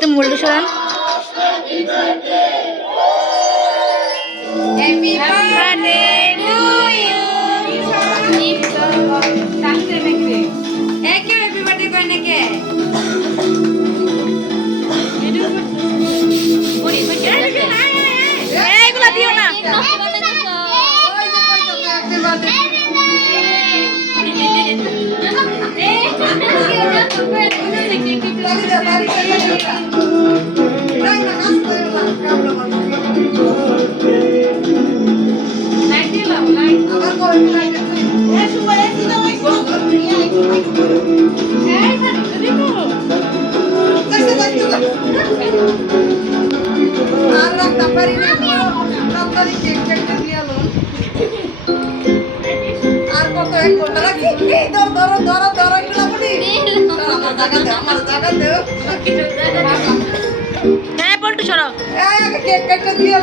তো মুল্লু সরান happy birthday to you তাহলে নাকি একে হ্যাপি বার্থডে কই নাকি এইগুলা দিও না হ্যাঁ পল্টু সরো কেক কাটতে দিয়ে